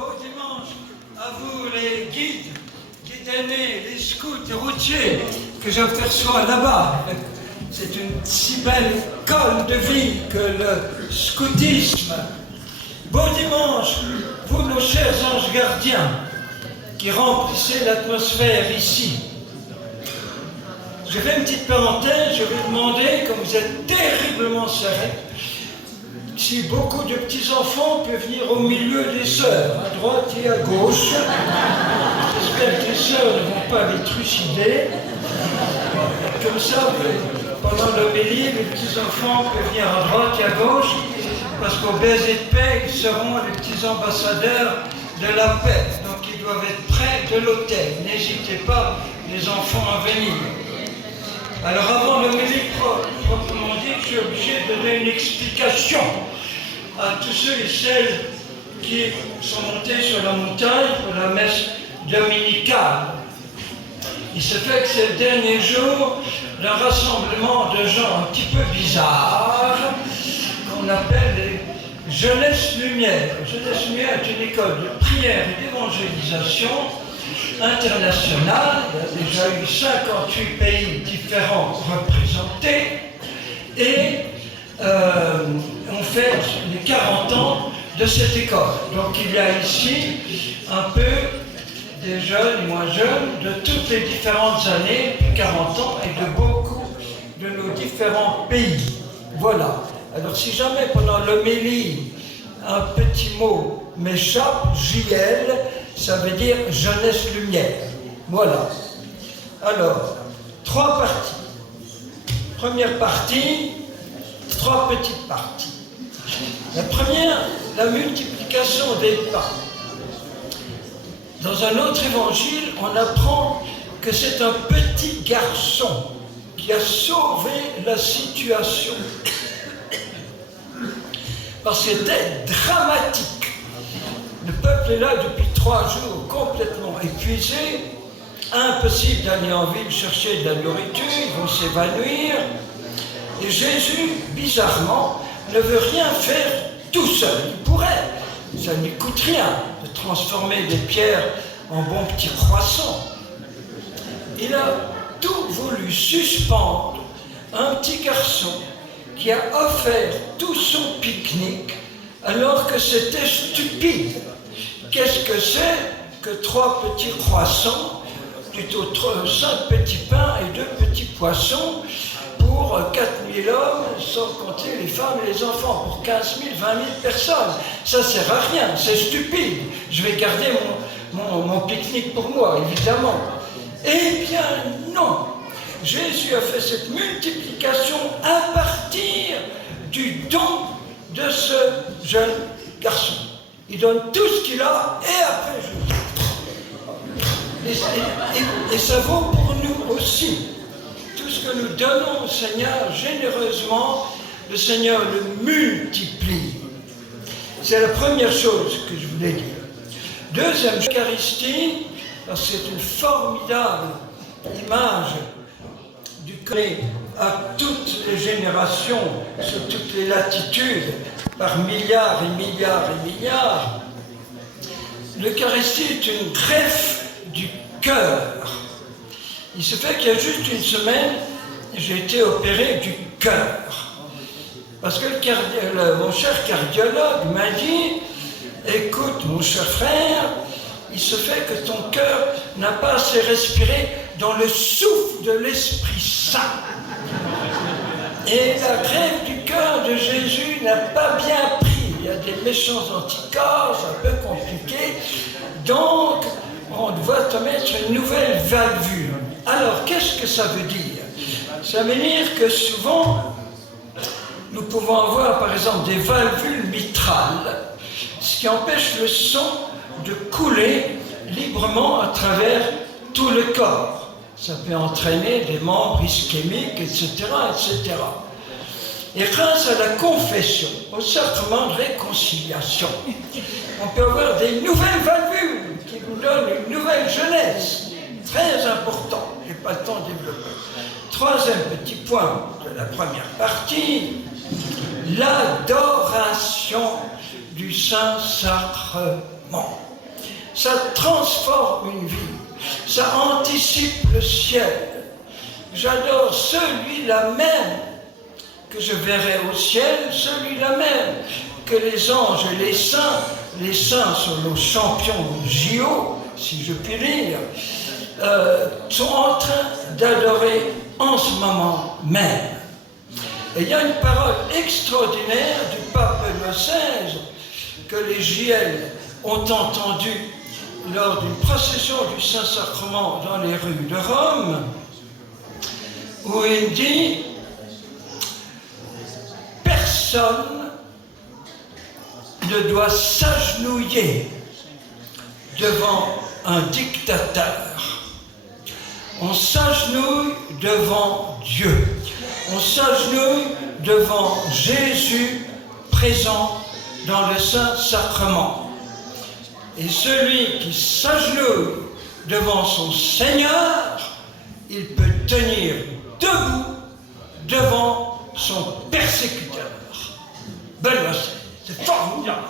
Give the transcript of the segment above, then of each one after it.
Bon dimanche à vous les guides aînés, les scouts et routiers que j'aperçois là-bas. C'est une si belle école de vie que le scoutisme. Bon dimanche, vous nos chers anges gardiens qui remplissez l'atmosphère ici. Je fais une petite parenthèse, je vais demander, comme vous êtes terriblement serrés, si beaucoup de petits-enfants peuvent venir au milieu des sœurs, à droite et à gauche. J'espère que les sœurs ne vont pas les trucider. Comme ça, pendant l'homélie, les petits-enfants peuvent venir à droite et à gauche, parce qu'au baiser de paix, ils seront les petits ambassadeurs de la paix. Donc ils doivent être près de l'autel. N'hésitez pas, les enfants, à venir. Alors avant l'homélie proprement dit, je suis obligé de donner une explication à tous ceux et celles qui sont montés sur la montagne pour la messe dominicale. Il se fait que c'est le dernier jour d'un rassemblement de gens un petit peu bizarres qu'on appelle les Jeunesse Lumière. Jeunesse Lumière est une école de prière et d'évangélisation internationale. Il y a déjà eu 58 pays différents représentés et on fête les 40 ans de cette école. Donc il y a ici un peu des jeunes, moins jeunes, de toutes les différentes années, 40 ans, et de beaucoup de nos différents pays. Voilà. Alors si jamais pendant l'homélie, un petit mot m'échappe, JL, ça veut dire Jeunesse Lumière. Voilà. Alors, 3 parties. Première partie, 3 petites parties. La première, la multiplication des pains. Dans un autre évangile, on apprend que c'est un petit garçon qui a sauvé la situation. Parce que c'était dramatique. Le peuple est là depuis 3 jours, complètement épuisé. Impossible d'aller en ville chercher de la nourriture, ils vont s'évanouir. Et Jésus, bizarrement, ne veut rien faire tout seul. Il pourrait, ça ne lui coûte rien de transformer des pierres en bons petits croissants. Il a tout voulu suspendre un petit garçon qui a offert tout son pique-nique alors que c'était stupide. Qu'est-ce que c'est que 3 petits croissants, plutôt 5 petits pains et 2 petits poissons pour 4000 hommes, sans compter les femmes et les enfants, pour 15 000, 20 000 personnes. Ça sert à rien, c'est stupide. Je vais garder mon pique-nique pour moi, évidemment. Eh bien non, Jésus a fait cette multiplication à partir du don de ce jeune garçon. Il donne tout ce qu'il a et après Jésus. Et ça vaut pour nous aussi. Tout ce que nous donnons au Seigneur généreusement, le Seigneur le multiplie. C'est la première chose que je voulais dire. Deuxième, l'Eucharistie, parce que c'est une formidable image du Christ à toutes les générations, sur toutes les latitudes, par milliards et milliards et milliards. L'Eucharistie est une greffe du cœur. Il se fait qu'il y a juste une semaine, j'ai été opéré du cœur. Parce que mon cher cardiologue m'a dit, écoute mon cher frère, il se fait que ton cœur n'a pas assez respiré dans le souffle de l'Esprit Saint. Et la greffe du cœur de Jésus n'a pas bien pris. Il y a des méchants anticorps, c'est un peu compliqué. Donc, on doit te mettre une nouvelle valvule. Alors, qu'est-ce que ça veut dire? Ça veut dire que souvent, nous pouvons avoir, par exemple, des valvules mitrales, ce qui empêche le sang de couler librement à travers tout le corps. Ça peut entraîner des membres ischémiques, etc., etc. Et grâce à la confession, au sacrement de réconciliation, on peut avoir des nouvelles valvules qui nous donnent une nouvelle jeunesse. Très important, je n'ai pas le temps de développer. Troisième petit point de la première partie, l'adoration du Saint-Sacrement. ça transforme une vie, ça anticipe le ciel. J'adore celui-là même que je verrai au ciel, celui-là même que les anges et les saints sont nos champions JO, si je puis dire, sont en train d'adorer en ce moment même. Et il y a une parole extraordinaire du pape Benoît XVI que les JL ont entendue lors d'une procession du Saint-Sacrement dans les rues de Rome, où il dit « Personne ne doit s'agenouiller devant un dictateur. On s'agenouille devant Dieu. On s'agenouille devant Jésus présent dans le Saint-Sacrement. Et celui qui s'agenouille devant son Seigneur, il peut tenir debout devant son persécuteur. Benoît XVI, c'est formidable.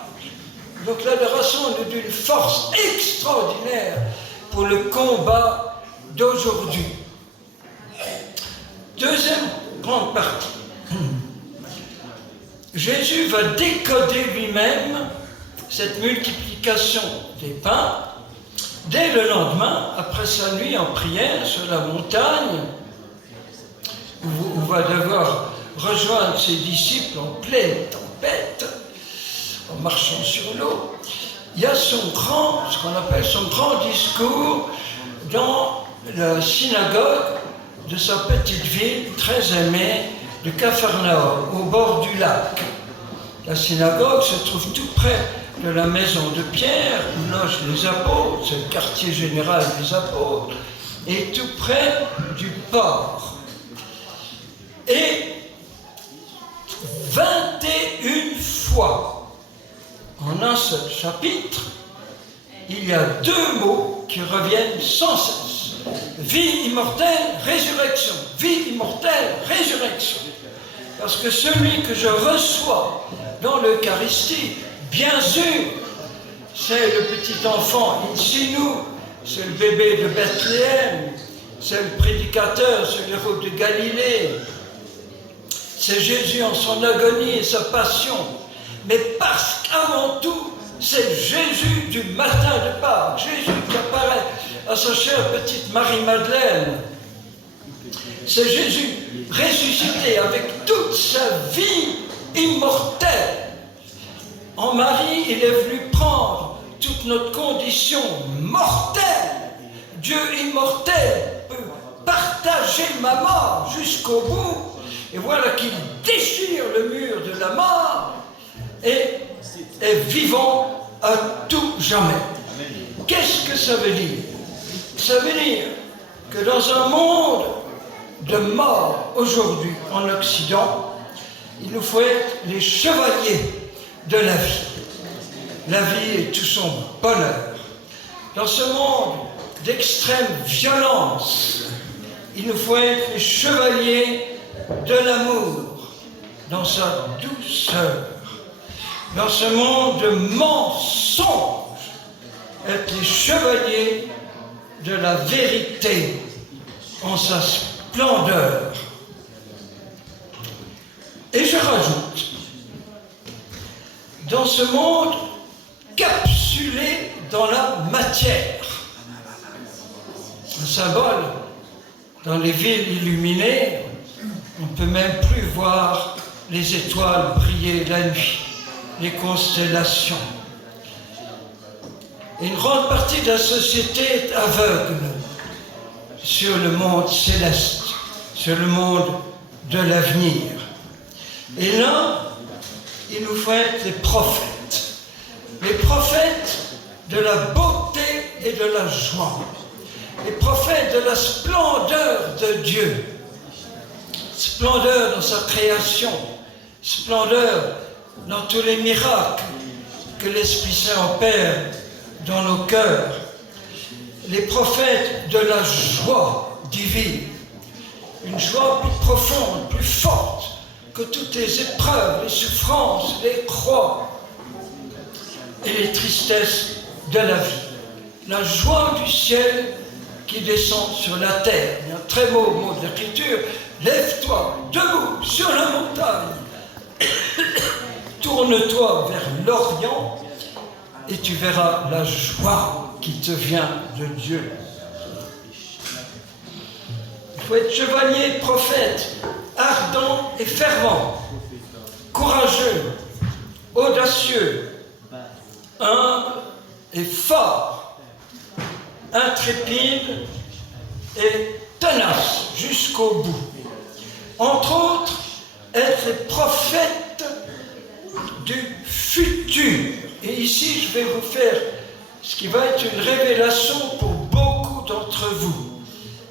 Donc l'adoration est d'une force extraordinaire pour le combat d'aujourd'hui. Deuxième grande partie. Jésus va décoder lui-même cette multiplication des pains dès le lendemain, après sa nuit en prière sur la montagne, où va devoir rejoindre ses disciples en pleine tempête, en marchant sur l'eau. Il y a ce qu'on appelle son grand discours dans la synagogue de sa petite ville très aimée de Capharnaüm, au bord du lac. La synagogue se trouve tout près de la maison de Pierre, où logent les apôtres, c'est le quartier général des apôtres, et tout près du port. Et 21 fois, en un seul chapitre, il y a deux mots qui reviennent sans cesse. Vie immortelle, résurrection. Vie immortelle, résurrection. Parce que celui que je reçois dans l'Eucharistie, bien sûr, c'est le petit enfant in situ, c'est le bébé de Bethléem, c'est le prédicateur, c'est l'héros de Galilée, c'est Jésus en son agonie et sa passion. Mais parce qu'avant tout, c'est Jésus du matin de Pâques, Jésus qui apparaît à sa chère petite Marie-Madeleine. C'est Jésus ressuscité avec toute sa vie immortelle. En Marie, il est venu prendre toute notre condition mortelle. Dieu immortel peut partager ma mort jusqu'au bout. Et voilà qu'il déchire le mur de la mort et est vivant à tout jamais. Qu'est-ce que ça veut dire? Ça veut dire que dans un monde de mort aujourd'hui en Occident, il nous faut être les chevaliers de la vie. La vie est tout son bonheur. Dans ce monde d'extrême violence, il nous faut être les chevaliers de l'amour, dans sa douceur. Dans ce monde de mensonges, être les chevaliers de la vérité en sa splendeur. Et je rajoute, dans ce monde capsulé dans la matière, un symbole, dans les villes illuminées, on ne peut même plus voir les étoiles briller la nuit, les constellations. Une grande partie de la société est aveugle sur le monde céleste, sur le monde de l'avenir. Et là, il nous faut être les prophètes de la beauté et de la joie, les prophètes de la splendeur de Dieu, splendeur dans sa création, splendeur dans tous les miracles que l'Esprit Saint opère dans nos cœurs, les prophètes de la joie divine, une joie plus profonde, plus forte que toutes les épreuves, les souffrances, les croix et les tristesses de la vie. la joie du ciel qui descend sur la terre. Il y a un très beau mot de l'Écriture. Lève-toi, debout, sur la montagne. Tourne-toi vers l'Orient et tu verras la joie qui te vient de Dieu. Il faut être chevalier, prophète, ardent et fervent, courageux, audacieux, humble et fort, intrépide et tenace jusqu'au bout. Entre autres, être prophète du futur. Et ici, je vais vous faire ce qui va être une révélation pour beaucoup d'entre vous.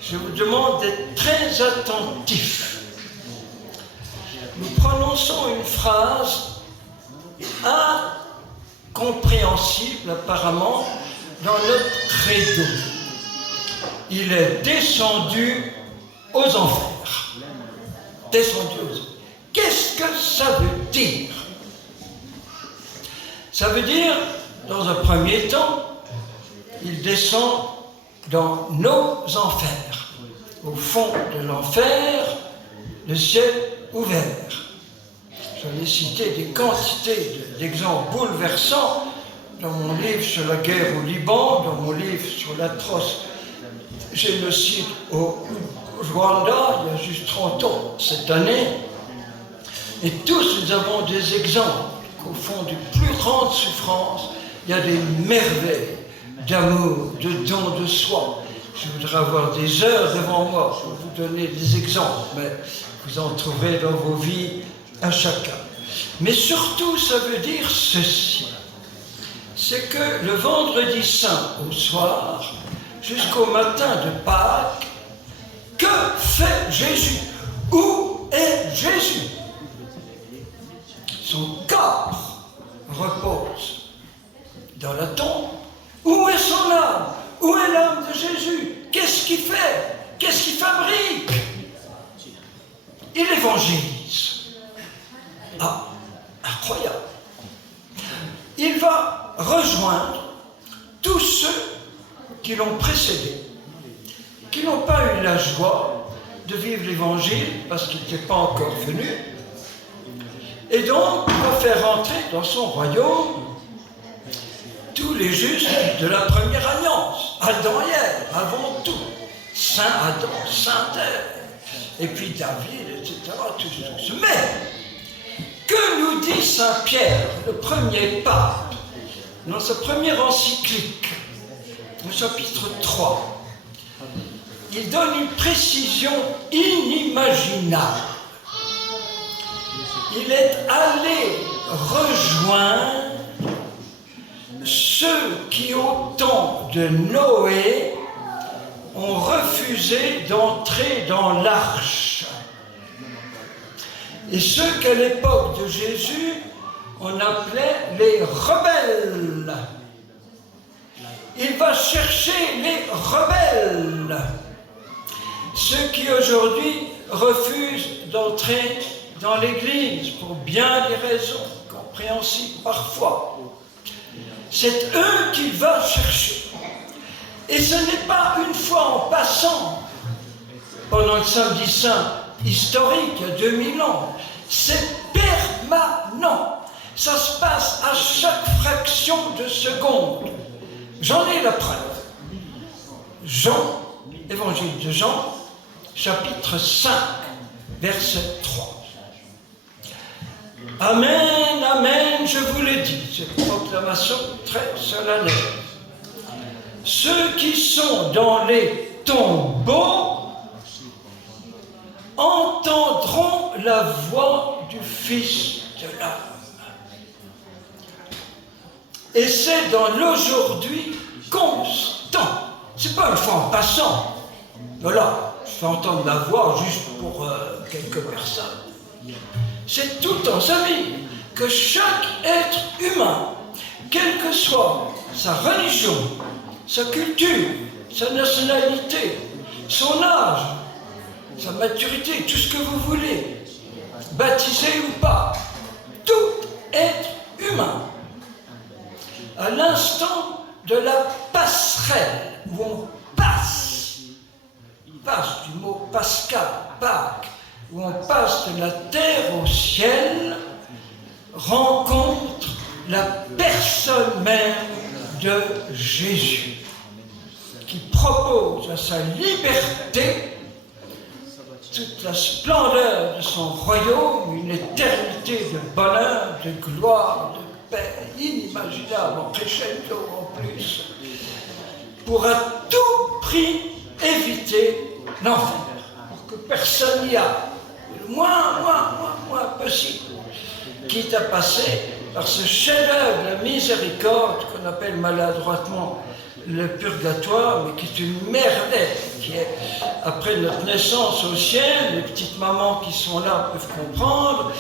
Je vous demande d'être très attentifs. Nous prononçons une phrase incompréhensible apparemment dans notre credo. Il est descendu aux enfers. Descendu aux enfers. Qu'est-ce que ça veut dire? Ça veut dire, dans un premier temps, il descend dans nos enfers. Au fond de l'enfer, le ciel ouvert. J'en ai cité des quantités d'exemples bouleversants dans mon livre sur la guerre au Liban, dans mon livre sur l'atroce génocide au Rwanda, il y a juste 30 ans, cette année. Et tous nous avons des exemples qu'au fond du plus grande souffrance, il y a des merveilles d'amour, de don de soi. Je voudrais avoir des heures devant moi pour vous donner des exemples, mais vous en trouverez dans vos vies à chacun. Mais surtout, ça veut dire ceci. C'est que le vendredi saint au soir, jusqu'au matin de Pâques, que fait Jésus? Où est Jésus? Son corps repose dans la tombe. Où est son âme? Où est l'âme de Jésus? Qu'est-ce qu'il fait? Qu'est-ce qu'il fabrique? Il évangélise. Ah, incroyable. Il va rejoindre tous ceux qui l'ont précédé, qui n'ont pas eu la joie de vivre l'évangile parce qu'il n'était pas encore venu. Et donc, il va faire rentrer dans son royaume tous les justes de la première alliance, Adam et Ève, avant tout, Saint Adam, Sainte Ève, et puis David, etc., tous. Mais, que nous dit Saint Pierre, le premier pape, dans sa première encyclique, au chapitre 3, il donne une précision inimaginable. Il est allé rejoindre ceux qui, au temps de Noé, ont refusé d'entrer dans l'arche. Et ceux qu'à l'époque de Jésus, on appelait les rebelles. Il va chercher les rebelles. Ceux qui aujourd'hui refusent d'entrer dans l'Église pour bien des raisons compréhensibles parfois. C'est eux qu'il va chercher. Et ce n'est pas une fois en passant, pendant le samedi saint historique, il y a 2000 ans. C'est permanent. Ça se passe à chaque fraction de seconde. J'en ai la preuve. Jean, évangile de Jean, chapitre 5, verset 3. Amen, amen, je vous l'ai dit. C'est une proclamation très solennelle. Ceux qui sont dans les tombeaux entendront la voix du Fils de l'homme. Et c'est dans l'aujourd'hui constant. C'est pas une fois en passant. Voilà, je fais entendre la voix juste pour quelques personnes. C'est tout dans sa vie que chaque être humain, quelle que soit sa religion, sa culture, sa nationalité, son âge, sa maturité, tout ce que vous voulez, baptisé ou pas, tout être humain, à l'instant de la passerelle, où on passe du mot Pascal, Pâques, où on passe de la terre au ciel, rencontre la personne même de Jésus, qui propose à sa liberté toute la splendeur de son royaume, une éternité de bonheur, de gloire, de paix inimaginable, en crescendo en plus, pour à tout prix éviter l'enfer, pour que personne n'y aille, le moins possible, quitte à passer par ce chef-d'œuvre de la miséricorde qu'on appelle maladroitement le purgatoire, mais qui est une merveille, qui est, après notre naissance au ciel, les petites mamans qui sont là peuvent comprendre,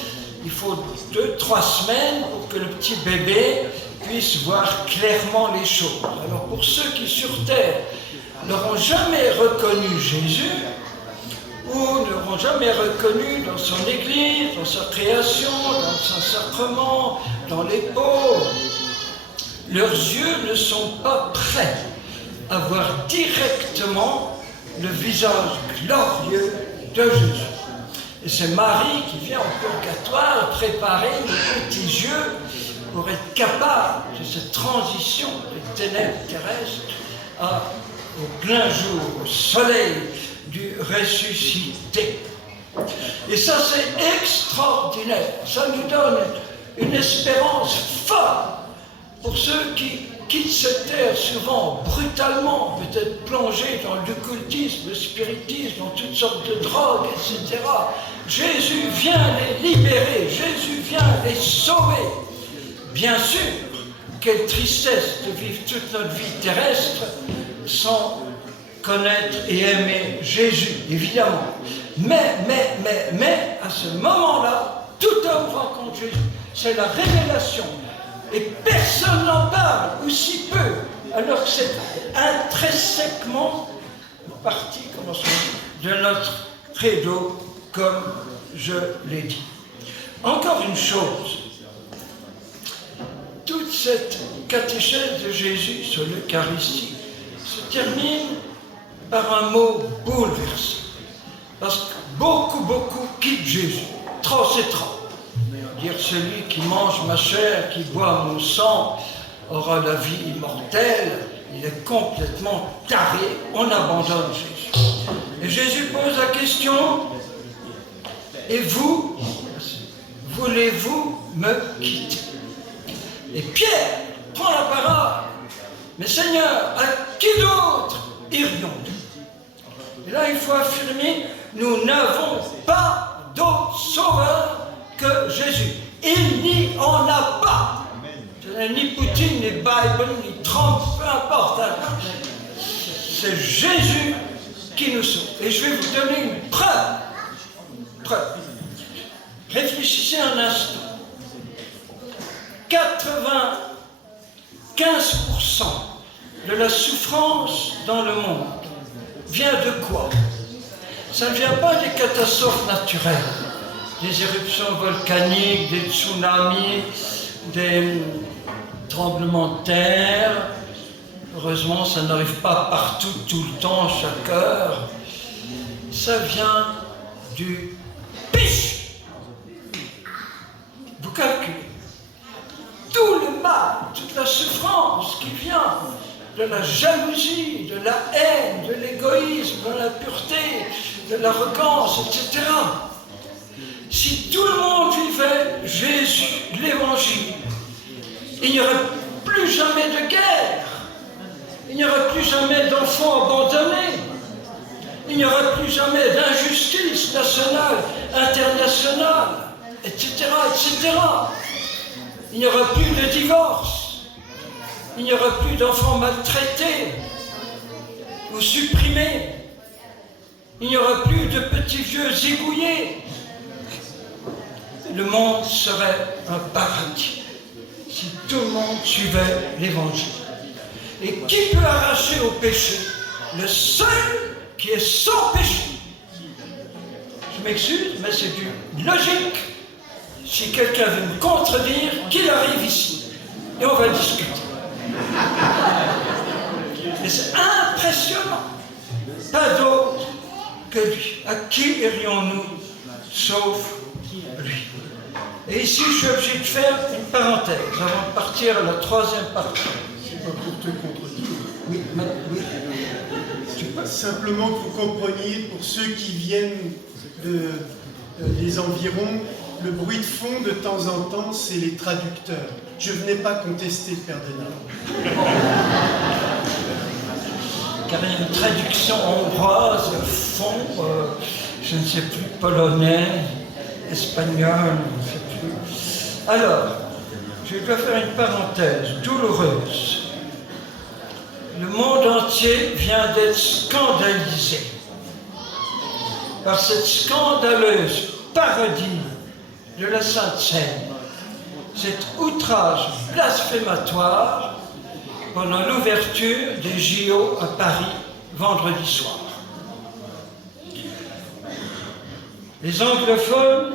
il faut 2-3 semaines pour que le petit bébé puisse voir clairement les choses. Alors pour ceux qui sur terre n'auront jamais reconnu Jésus, ou n'auront jamais reconnu dans son église, dans sa création, dans son sacrement, dans les pauvres, leurs yeux ne sont pas prêts à voir directement le visage glorieux de Jésus. Et c'est Marie qui vient au purgatoire préparer nos petits yeux pour être capable de cette transition des ténèbres terrestres au plein jour, au soleil du ressuscité. Et ça, c'est extraordinaire. Ça nous donne une espérance folle pour ceux qui quittent cette terre souvent brutalement, peut-être plongés dans l'occultisme, le spiritisme, dans toutes sortes de drogues, etc. Jésus vient les libérer, Jésus vient les sauver. Bien sûr, quelle tristesse de vivre toute notre vie terrestre sans connaître et aimer Jésus, évidemment. Mais, à ce moment-là, tout homme rencontre Jésus. C'est la révélation. Et personne n'en parle, ou si peu, alors que c'est intrinsèquement partie, comment on dit, de notre credo, comme je l'ai dit. Encore une chose, toute cette catéchèse de Jésus sur l'Eucharistie se termine par un mot bouleversant. Parce que beaucoup quittent Jésus. Trop, c'est trop. Dire celui qui mange ma chair, qui boit mon sang, aura la vie immortelle. Il est complètement taré. On abandonne Jésus. Et Jésus pose la question, et vous, voulez-vous me quitter? Et Pierre prend la parole. Mais Seigneur, à qui d'autre irions-nous? Et là, il faut affirmer, nous n'avons pas d'autre sauveur que Jésus. Il n'y en a pas. Ni Poutine, ni Bible, ni Trump, peu importe. C'est Jésus qui nous sauve. Et je vais vous donner une preuve. Réfléchissez un instant. 95% de la souffrance dans le monde vient de quoi? Ça ne vient pas des catastrophes naturelles, des éruptions volcaniques, des tsunamis, des tremblements de terre. Heureusement, ça n'arrive pas partout, tout le temps, chaque heure. Ça vient du péché. Vous calculez. Tout le mal, toute la souffrance qui vient de la jalousie, de la haine, de l'égoïsme, de l'impureté, de l'arrogance, etc. Si tout le monde vivait Jésus, l'Évangile, il n'y aurait plus jamais de guerre, il n'y aurait plus jamais d'enfants abandonnés, il n'y aurait plus jamais d'injustice nationale, internationale, etc., etc. Il n'y aura plus de divorce, il n'y aura plus d'enfants maltraités ou supprimés, il n'y aura plus de petits vieux zigouillés. Le monde serait un paradis si tout le monde suivait l'Évangile. Et qui peut arracher au péché? Le seul qui est sans péché. Je m'excuse, mais c'est une logique. Si quelqu'un veut me contredire, qu'il arrive ici. Et on va discuter. Et c'est impressionnant. Pas d'autre que lui. À qui irions-nous sauf lui? Et ici, je suis obligé de faire une parenthèse avant de partir à la troisième partie. C'est pas pour te contredire. Oui, oui. Simplement que vous compreniez, pour ceux qui viennent des environs, le bruit de fond de temps en temps, c'est les traducteurs. Je ne venais pas contester le Père Denard. Car il y a une traduction hongroise, fond, je ne sais plus, polonais, espagnol, je ne sais plus. Alors, je dois faire une parenthèse douloureuse. Le monde entier vient d'être scandalisé par cette scandaleuse parodie de la Sainte Seine, cet outrage blasphématoire pendant l'ouverture des JO à Paris vendredi soir. Les anglophones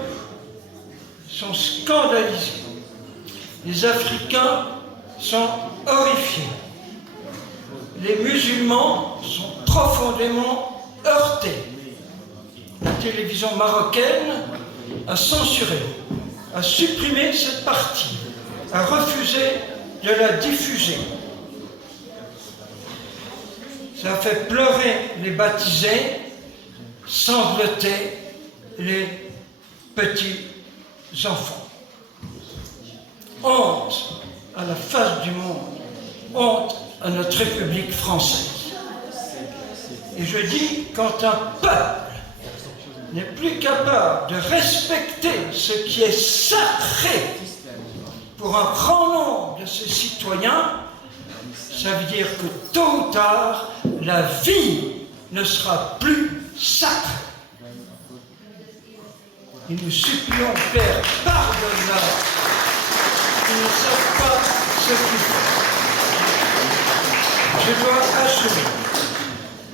sont scandalisés, les Africains sont horrifiés. Les musulmans sont profondément heurtés. La télévision marocaine a censuré, a supprimé cette partie, a refusé de la diffuser. Ça a fait pleurer les baptisés, sangloter les petits enfants. Honte à la face du monde, honte à notre République française. Et je dis, quand un peuple n'est plus capable de respecter ce qui est sacré pour un grand nombre de ses citoyens, ça veut dire que tôt ou tard, la vie ne sera plus sacrée. Et nous supplions, Père, pardonne-leur. Ils ne savent pas ce qu'ils font. Je dois achever.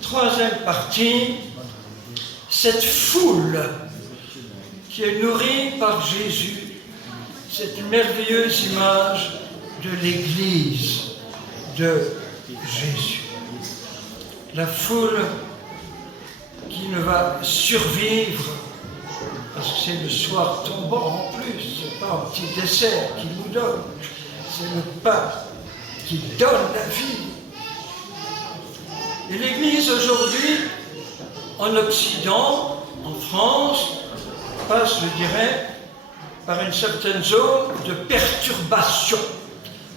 Troisième partie, cette foule qui est nourrie par Jésus, cette merveilleuse image de l'Église de Jésus. La foule qui ne va survivre, parce que c'est le soir tombant en plus, c'est pas un petit dessert qu'il nous donne, c'est le pain qui donne la vie. Et l'Église aujourd'hui, en Occident, en France, passe, je dirais, par une certaine zone de perturbation,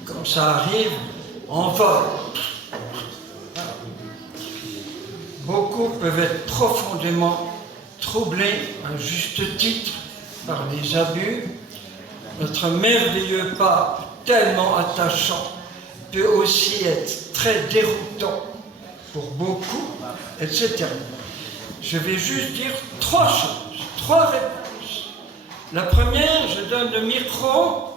comme ça arrive en vol. Beaucoup peuvent être profondément troublés, à juste titre, par les abus. Notre merveilleux pape, tellement attachant, peut aussi être très déroutant pour beaucoup, etc. Je vais juste dire trois choses, trois réponses. La première, je donne le micro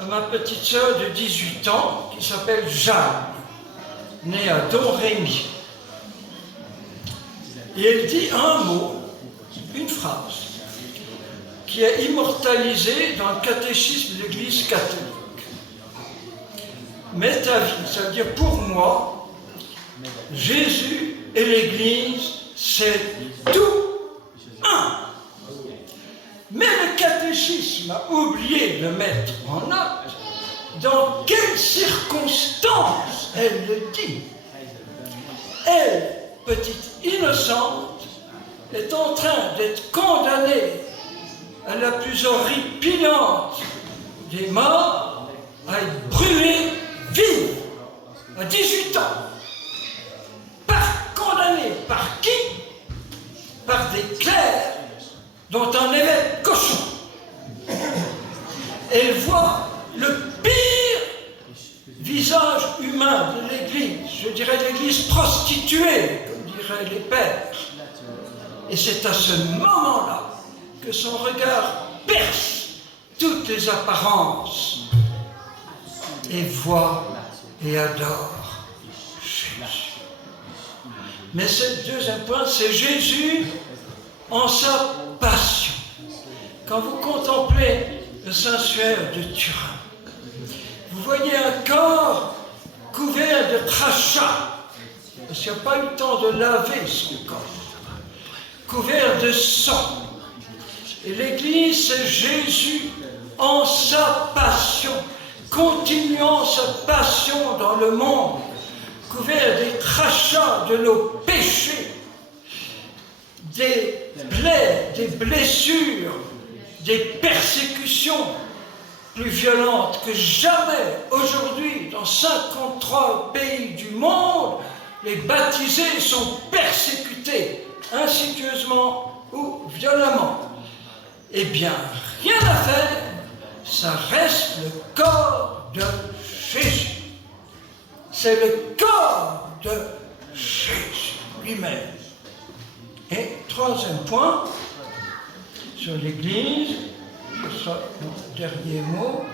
à ma petite sœur de 18 ans qui s'appelle Jeanne, née à Domrémy. Et elle dit un mot, une phrase, qui est immortalisée dans le catéchisme de l'Église catholique. Mais ta vie, ça veut dire pour moi, Jésus et l'Église, c'est tout un. Mais le catéchisme a oublié de mettre en note dans quelles circonstances elle le dit. Elle, petite innocente, est en train d'être condamnée à la plus horripilante des morts, à être brûlée vive à 18 ans. Condamnée par qui? Par des clercs dont un évêque cochon. Elle voit le pire visage humain de l'Église, je dirais l'Église prostituée, comme diraient les pères. Et c'est à ce moment-là que son regard perce toutes les apparences et voit et adore Jésus. Mais ce deuxième point, c'est Jésus en sa passion. Quand vous contemplez le Saint-Suaire de Turin, vous voyez un corps couvert de crachats, parce qu'il n'y a pas eu le temps de laver son corps, couvert de sang. Et l'Église, c'est Jésus en sa passion, continuant sa passion dans le monde, couvert des crachats de nos péchés, des plaies, des blessures, des persécutions plus violentes que jamais aujourd'hui dans 53 pays du monde. Les baptisés sont persécutés insidieusement ou violemment. Eh bien, rien à faire, ça reste le corps de Jésus. C'est le corps de Jésus lui-même. Et troisième point, sur l'Église, ce sera mon dernier mot,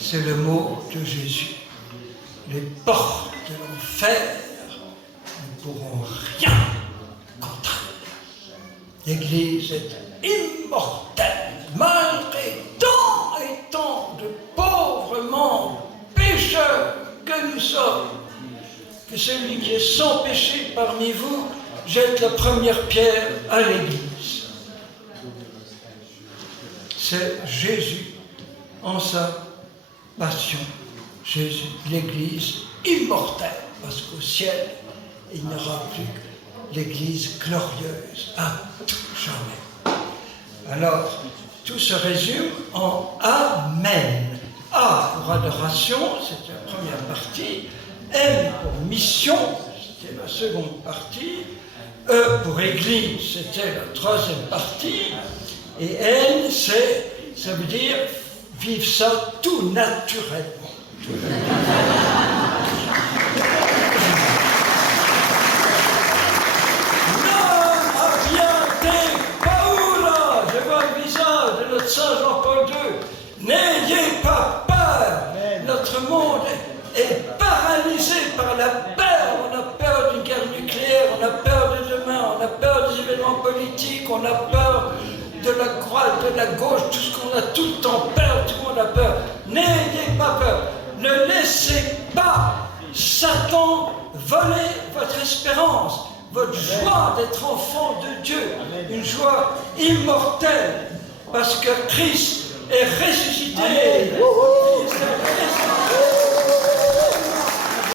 c'est le mot de Jésus. Les portes de l'enfer ne pourront rien contre elle. L'Église est immortelle, malgré tant et tant de pauvres membres, pécheurs que nous sommes. Que celui qui est sans péché parmi vous jette la première pierre à l'Église. C'est Jésus en sa passion. Jésus, l'Église immortelle, parce qu'au ciel, il n'y aura plus que l'Église glorieuse à tout jamais. Alors, tout se résume en Amen. A pour adoration, c'était la première partie. M pour mission, c'était la seconde partie. E pour Église, c'était la troisième partie. Et N, ça veut dire vivre ça tout naturellement. Non, abbiate paura. Je vois le visage de notre Saint Jean-Paul II. N'ayez pas peur. Notre monde est paralysé par la peur. On a peur d'une guerre nucléaire, on a peur de demain, on a peur des événements politiques, on a peur de la droite, de la gauche, tout ce qu'on a tout le temps peur, tout le monde a peur. N'ayez pas peur. Ne laissez pas Satan voler votre espérance, votre joie d'être enfant de Dieu, une joie immortelle, parce que Christ est ressuscité. Christ est ressuscité.